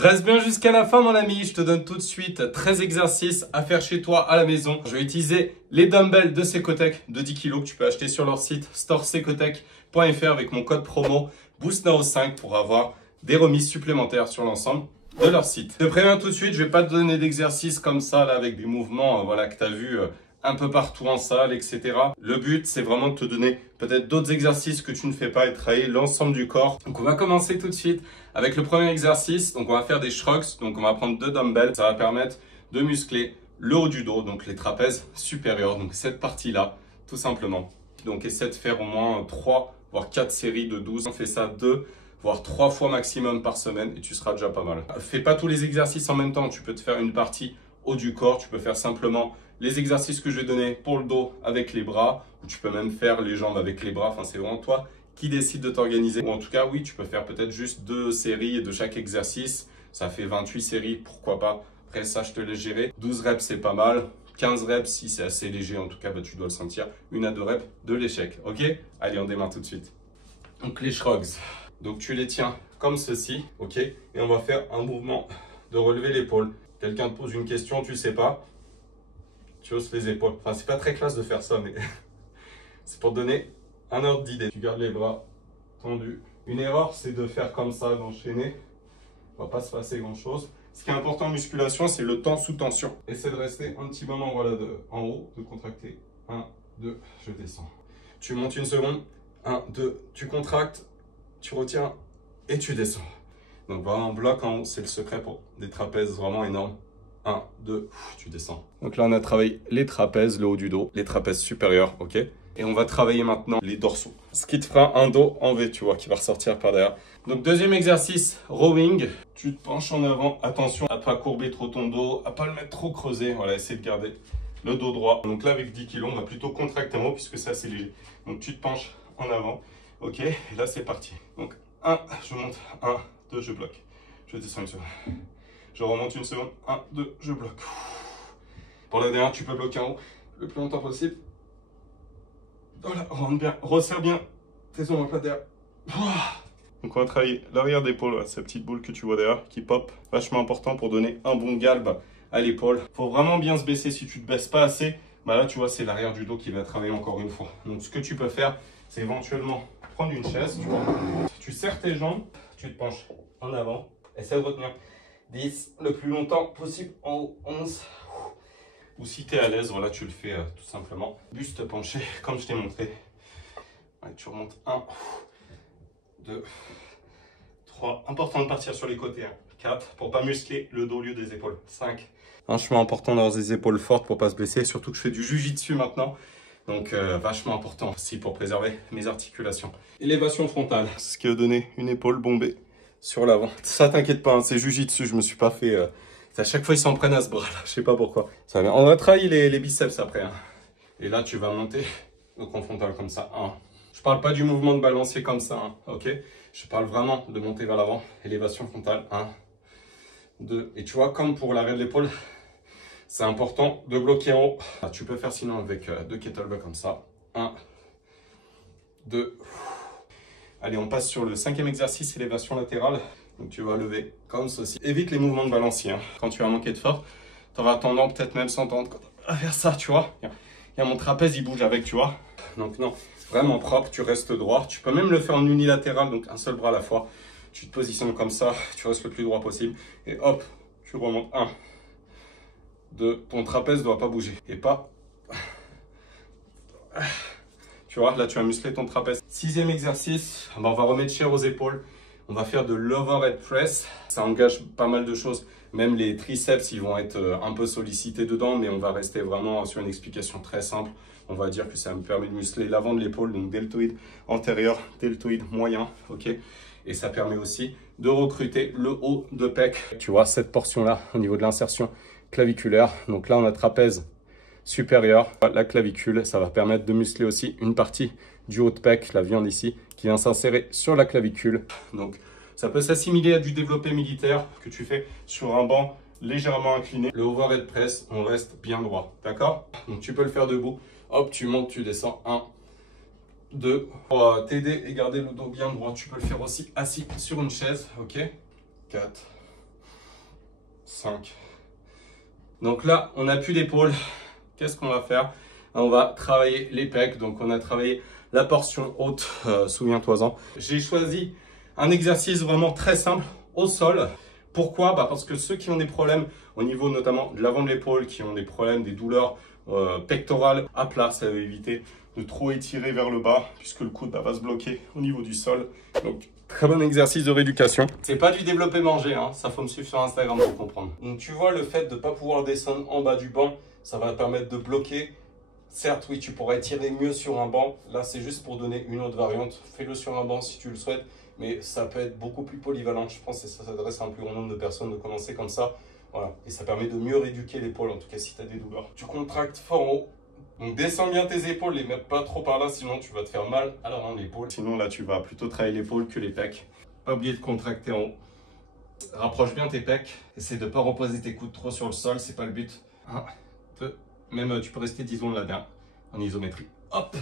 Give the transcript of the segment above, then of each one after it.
Reste bien jusqu'à la fin mon ami, je te donne tout de suite 13 exercices à faire chez toi à la maison. Je vais utiliser les dumbbells de Secotech de 10 kg que tu peux acheter sur leur site storesecotech.fr avec mon code promo BOOSTNAO5 pour avoir des remises supplémentaires sur l'ensemble de leur site. Je te préviens tout de suite, je vais pas te donner d'exercices comme ça là avec des mouvements voilà, que tu as vu un peu partout en salle, etc. Le but, c'est vraiment de te donner peut-être d'autres exercices que tu ne fais pas et travailler l'ensemble du corps. Donc, on va commencer tout de suite avec le premier exercice. Donc, on va faire des shrugs. Donc, on va prendre 2 dumbbells. Ça va permettre de muscler le haut du dos, donc les trapèzes supérieurs. Donc, cette partie-là, tout simplement. Donc, essaie de faire au moins 3, voire 4 séries de 12. On fait ça 2, voire 3 fois maximum par semaine et tu seras déjà pas mal. Fais pas tous les exercices en même temps. Tu peux te faire une partie haut du corps. Tu peux faire simplement les exercices que je vais donner pour le dos avec les bras, ou tu peux même faire les jambes avec les bras. Enfin, c'est vraiment toi qui décides de t'organiser. Ou en tout cas, oui, tu peux faire peut-être juste 2 séries de chaque exercice. Ça fait 28 séries, pourquoi pas. Après ça, je te laisse gérer. 12 reps, c'est pas mal. 15 reps, si c'est assez léger, en tout cas, bah, tu dois le sentir. 1 à 2 reps de l'échec, ok? Allez, on démarre tout de suite. Donc, les shrugs. Donc, tu les tiens comme ceci, ok? Et on va faire un mouvement de relever l'épaule. Quelqu'un te pose une question, tu sais pas. Tu hausses les épaules. Enfin, c'est pas très classe de faire ça, mais c'est pour te donner un ordre d'idée. Tu gardes les bras tendus. Une erreur, c'est de faire comme ça, d'enchaîner. Il ne va pas se passer grand-chose. Ce qui est important en musculation, c'est le temps sous tension. Essaie de rester un petit moment voilà, en haut, de contracter. 1, 2, je descends. Tu montes une seconde. 1, 2, tu contractes, tu retiens et tu descends. Donc vraiment, bloc en haut, c'est le secret pour des trapèzes vraiment énormes. 1, 2, tu descends. Donc là, on a travaillé les trapèzes, le haut du dos, les trapèzes supérieurs, ok? Et on va travailler maintenant les dorsaux. Ce qui te fera un dos en V, tu vois, qui va ressortir par derrière. Donc, deuxième exercice, rowing. Tu te penches en avant. Attention à ne pas courber trop ton dos, à ne pas le mettre trop creusé. Voilà, essaie de garder le dos droit. Donc là, avec 10 kg, on va plutôt contracter en haut puisque ça, c'est léger. Donc, tu te penches en avant. Ok, et là, c'est parti. Donc, 1, je monte. 1, 2, je bloque. Je descends une seconde. Je remonte une seconde. 1, 2, je bloque. Pour la dernière, tu peux bloquer en haut le plus longtemps possible. Voilà, rentre bien, resserre bien tes omoplates derrière. Donc on va travailler l'arrière d'épaule, cette petite boule que tu vois derrière qui pop. Vachement important pour donner un bon galbe à l'épaule. Faut vraiment bien se baisser. Si tu te baisses pas assez, bah là tu vois c'est l'arrière du dos qui va travailler encore une fois. Donc ce que tu peux faire, c'est éventuellement prendre une chaise, tu vois. Tu serres tes jambes, tu te penches en avant. Essaie de retenir 10 le plus longtemps possible en haut, 11. Ou si tu es à l'aise, voilà, tu le fais tout simplement. Buste penché, comme je t'ai montré. Ouais, tu remontes 1, 2, 3. Important de partir sur les côtés. 4, pour pas muscler le dos au lieu des épaules. 5. Un chemin important d'avoir des épaules fortes pour pas se blesser. Surtout que je fais du jujitsu maintenant. Donc vachement important aussi pour préserver mes articulations. Élévation frontale. C'est ce qui a donné une épaule bombée sur l'avant. Ça t'inquiète pas, hein, c'est jujitsu, je me suis pas fait... À chaque fois, ils s'en prennent à ce bras-là. Je sais pas pourquoi. Ça va. On va travailler les biceps après. Hein. Et là, tu vas monter donc en frontal comme ça. 1. Je parle pas du mouvement de balancier comme ça. Hein. Ok. Je parle vraiment de monter vers l'avant. Élévation frontale. 1, 2. Et tu vois, comme pour l'arrêt de l'épaule, c'est important de bloquer en haut. Là, tu peux faire sinon avec 2 kettlebells comme ça. 1, 2. Allez, on passe sur le 5e exercice, élévation latérale. Donc tu vas lever comme ceci. Évite les mouvements de balancier. Hein. Quand tu vas manquer de force, tu auras tendance peut-être même sans tendre à faire ça, tu vois. Il y a mon trapèze, il bouge avec, tu vois. Donc non, vraiment propre, tu restes droit. Tu peux même le faire en unilatéral, donc un seul bras à la fois. Tu te positionnes comme ça, tu restes le plus droit possible. Et hop, tu remontes. 1, 2, ton trapèze ne doit pas bouger. Et pas... Tu vois, là tu vas muscler ton trapèze. 6e exercice, on va remettre chair aux épaules. On va faire de l'overhead press. Ça engage pas mal de choses. Même les triceps, ils vont être un peu sollicités dedans, mais on va rester vraiment sur une explication très simple. On va dire que ça me permet de muscler l'avant de l'épaule, donc deltoïde antérieur, deltoïde moyen, ok. Et ça permet aussi de recruter le haut de pec. Tu vois, cette portion-là, au niveau de l'insertion claviculaire. Donc là, on a trapèze supérieur, la clavicule. Ça va permettre de muscler aussi une partie du haut de pec, la viande ici, qui vient s'insérer sur la clavicule. Donc, ça peut s'assimiler à du développé militaire que tu fais sur un banc légèrement incliné. Le overhead press, on reste bien droit, d'accord? Donc, tu peux le faire debout. Hop, tu montes, tu descends. 1, 2. Pour t'aider et garder le dos bien droit, tu peux le faire aussi assis sur une chaise, ok? 4, 5. Donc là, on n'a plus d'épaule. Qu'est-ce qu'on va faire? On va travailler les pecs. Donc on a travaillé la portion haute, souviens-toi-en. J'ai choisi un exercice vraiment très simple au sol. Pourquoi? Parce que ceux qui ont des problèmes au niveau notamment de l'avant de l'épaule, qui ont des problèmes, des douleurs pectorales à plat, ça va éviter de trop étirer vers le bas puisque le coude va se bloquer au niveau du sol. Donc très bon exercice de rééducation. C'est pas du développé manger, hein. Ça faut me suivre sur Instagram pour comprendre. Donc tu vois, le fait de ne pas pouvoir descendre en bas du banc, ça va te permettre de bloquer. Certes, oui, tu pourrais tirer mieux sur un banc. Là, c'est juste pour donner une autre variante. Fais-le sur un banc si tu le souhaites. Mais ça peut être beaucoup plus polyvalent. Je pense que ça s'adresse à un plus grand nombre de personnes de commencer comme ça. Voilà. Et ça permet de mieux rééduquer l'épaule, en tout cas si tu as des douleurs. Tu contractes fort en haut. Donc descends bien tes épaules, les mets pas trop par là, sinon tu vas te faire mal à l'avant de l'épaule. Sinon là, tu vas plutôt travailler l'épaule que les pecs. Pas oublier de contracter en haut. Rapproche bien tes pecs. Essaye de ne pas reposer tes coudes trop sur le sol, c'est pas le but. 1, 2, même tu peux rester 10 secondes là-dedans en isométrie. Hop!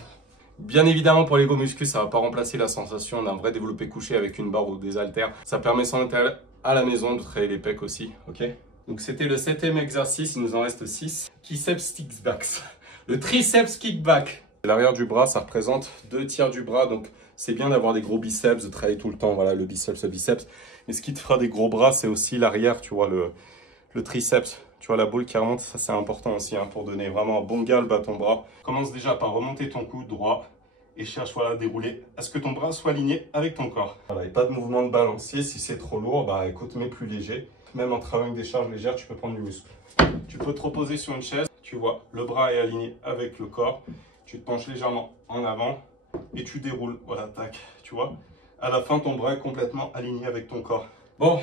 Bien évidemment, pour l'ego muscu, ça ne va pas remplacer la sensation d'un vrai développé couché avec une barre ou des haltères. Ça permet sans intérêt à la maison de travailler les pecs aussi. Ok? Donc c'était le 7e exercice, il nous en reste 6. Triceps kickbacks. Le triceps kickback. L'arrière du bras, ça représente 2 tiers du bras. Donc c'est bien d'avoir des gros biceps, de travailler tout le temps. Voilà, le biceps, le biceps. Mais ce qui te fera des gros bras, c'est aussi l'arrière, tu vois, le triceps. Tu vois, la boule qui remonte, ça c'est important aussi hein, pour donner vraiment un bon galbe à ton bras. Commence déjà par remonter ton coude droit et cherche voilà, à dérouler à ce que ton bras soit aligné avec ton corps. Voilà, et pas de mouvement de balancier. Si c'est trop lourd, bah écoute, mets plus léger. Même en travaillant avec des charges légères, tu peux prendre du muscle. Tu peux te reposer sur une chaise. Tu vois, le bras est aligné avec le corps. Tu te penches légèrement en avant et tu déroules. Voilà, tac, tu vois. À la fin, ton bras est complètement aligné avec ton corps. Bon.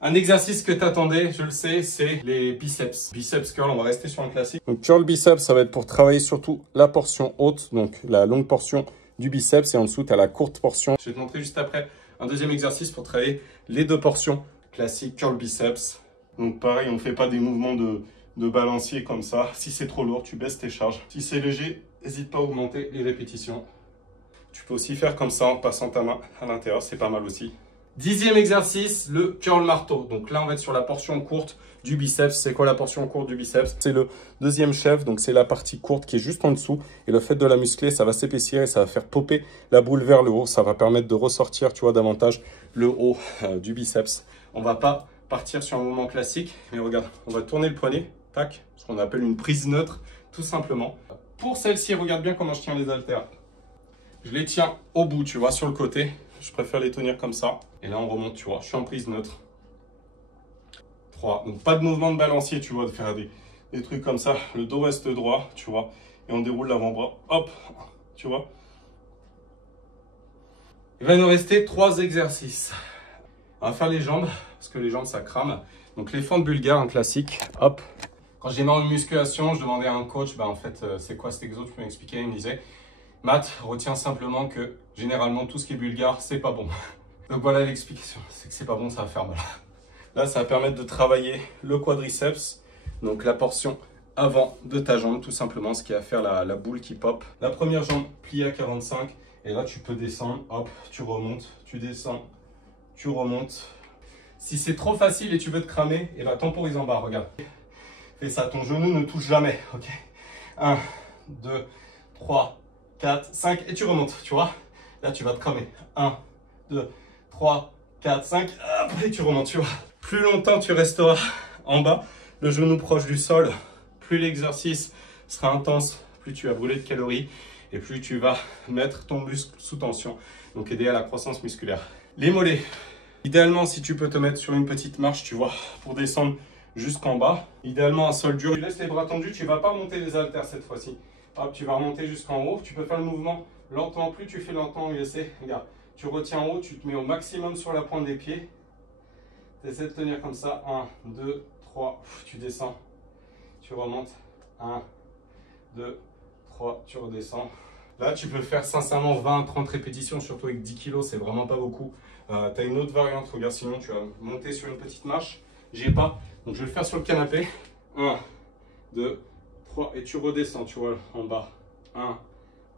Un exercice que tu attendais, je le sais, c'est les biceps. Biceps curl, on va rester sur un classique. Donc curl biceps, ça va être pour travailler surtout la portion haute, donc la longue portion du biceps. Et en dessous, tu as la courte portion. Je vais te montrer juste après un deuxième exercice pour travailler les 2 portions classiques curl biceps. Donc pareil, on ne fait pas des mouvements de balancier comme ça. Si c'est trop lourd, tu baisses tes charges. Si c'est léger, n'hésite pas à augmenter les répétitions. Tu peux aussi faire comme ça en passant ta main à l'intérieur, c'est pas mal aussi. 10e exercice, le curl marteau. Donc là, on va être sur la portion courte du biceps. C'est quoi la portion courte du biceps? C'est le 2e chef, donc c'est la partie courte qui est juste en dessous. Et le fait de la muscler, ça va s'épaissir et ça va faire popper la boule vers le haut. Ça va permettre de ressortir, tu vois, davantage le haut du biceps. On va pas partir sur un mouvement classique, mais regarde, on va tourner le poignet, tac, ce qu'on appelle une prise neutre, tout simplement. Pour celle-ci, regarde bien comment je tiens les haltères. Je les tiens au bout, tu vois, sur le côté. Je préfère les tenir comme ça. Et là, on remonte, tu vois. Je suis en prise neutre. 3. Donc, pas de mouvement de balancier, tu vois, de faire des trucs comme ça. Le dos reste droit, tu vois. Et on déroule l'avant-bras. Hop, tu vois. Il va nous rester 3 exercices. On va faire les jambes, parce que les jambes, ça crame. Donc, les fentes bulgares, un classique. Hop. Quand j'ai marre de musculation, je demandais à un coach, bah, en fait, c'est quoi cet exo? Tu peux m'expliquer? Il me disait, Matt, retiens simplement que généralement tout ce qui est bulgare, c'est pas bon. Donc voilà l'explication, c'est que c'est pas bon, ça va faire mal. Là, ça va permettre de travailler le quadriceps, donc la portion avant de ta jambe, tout simplement, ce qui va faire la boule qui pop. La première jambe pliée à 45, et là tu peux descendre, hop, tu remontes, tu descends, tu remontes. Si c'est trop facile et tu veux te cramer, et bah temporise en bas, regarde. Fais ça, ton genou ne touche jamais, ok? 1, 2, 3, 4, 5 et tu remontes, tu vois. Là, tu vas te cramer. 1, 2, 3, 4, 5 hop, et tu remontes, tu vois. Plus longtemps tu resteras en bas, le genou proche du sol, plus l'exercice sera intense, plus tu vas brûler de calories et plus tu vas mettre ton muscle sous tension, donc aider à la croissance musculaire. Les mollets. Idéalement, si tu peux te mettre sur une petite marche, tu vois, pour descendre jusqu'en bas. Idéalement, un sol dur. Tu laisses les bras tendus, tu ne vas pas monter les haltères cette fois-ci. Hop, tu vas remonter jusqu'en haut. Tu peux faire le mouvement lentement. Plus tu fais lentement, mieux c'est. Regarde, tu retiens en haut, tu te mets au maximum sur la pointe des pieds. Tu essaies de tenir comme ça. 1, 2, 3. Tu descends. Tu remontes. 1, 2, 3. Tu redescends. Là, tu peux faire sincèrement 20, 30 répétitions, surtout avec 10 kg. C'est vraiment pas beaucoup. Tu as une autre variante. Regarde, sinon tu vas monter sur une petite marche. J'ai pas. Donc, je vais le faire sur le canapé. 1, 2, 3. Et tu redescends, tu vois, en bas. 1,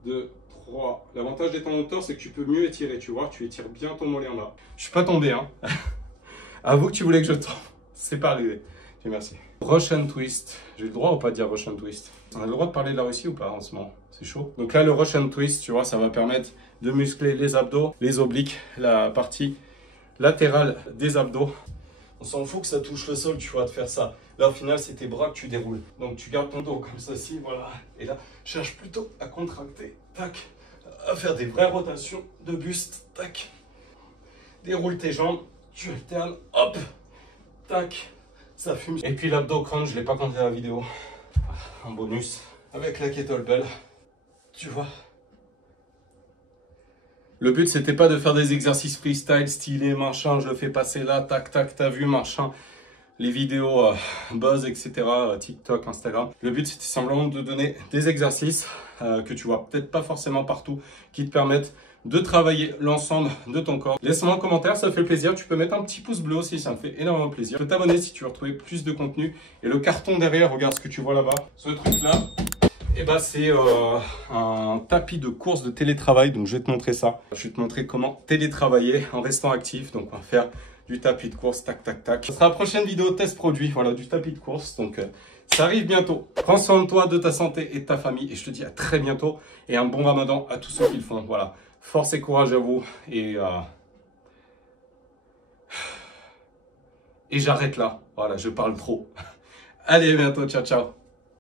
2, 3. L'avantage d'être en hauteur, c'est que tu peux mieux étirer, tu vois. Tu étires bien ton mollet en bas. Je suis pas tombé, hein. Avoue que tu voulais que je tombe. c'est pas arrivé. Dieu merci. Russian twist. J'ai le droit ou pas de dire Russian twist? On a le droit de parler de la Russie ou pas en ce moment? C'est chaud. Donc là, le Russian twist, tu vois, ça va permettre de muscler les abdos, les obliques, la partie latérale des abdos. On s'en fout que ça touche le sol, tu vois, de faire ça. Là, au final, c'est tes bras que tu déroules. Donc, tu gardes ton dos comme ça, voilà. Et là, cherche plutôt à contracter, tac, à faire des vraies rotations de buste, tac. Déroule tes jambes, tu alternes, hop, tac, ça fume. Et puis l'abdo crunch, je ne l'ai pas compté dans la vidéo. En bonus, avec la kettlebell, tu vois. Le but, c'était pas de faire des exercices freestyle, stylés, machin, je le fais passer là, tac, tac, t'as vu, machin. Les vidéos buzz, etc., TikTok, Instagram. Le but, c'était simplement de donner des exercices que tu vois peut-être pas forcément partout, qui te permettent de travailler l'ensemble de ton corps. Laisse-moi un commentaire, ça fait plaisir. Tu peux mettre un petit pouce bleu aussi, ça me fait énormément plaisir. Tu peux t'abonner si tu veux retrouver plus de contenu. Et le carton derrière, regarde ce que tu vois là-bas. Ce truc-là, et bah c'est un tapis de course de télétravail, donc je vais te montrer ça. Je vais te montrer comment télétravailler en restant actif. Donc on va faire du tapis de course, tac, tac, tac. Ce sera la prochaine vidéo test produit, voilà, du tapis de course. Donc ça arrive bientôt. Prends soin de toi, de ta santé et de ta famille. Et je te dis à très bientôt. Et un bon ramadan à tous ceux qui le font. Voilà, force et courage à vous. Et j'arrête là. Voilà, je parle trop. Allez, à bientôt. Ciao, ciao.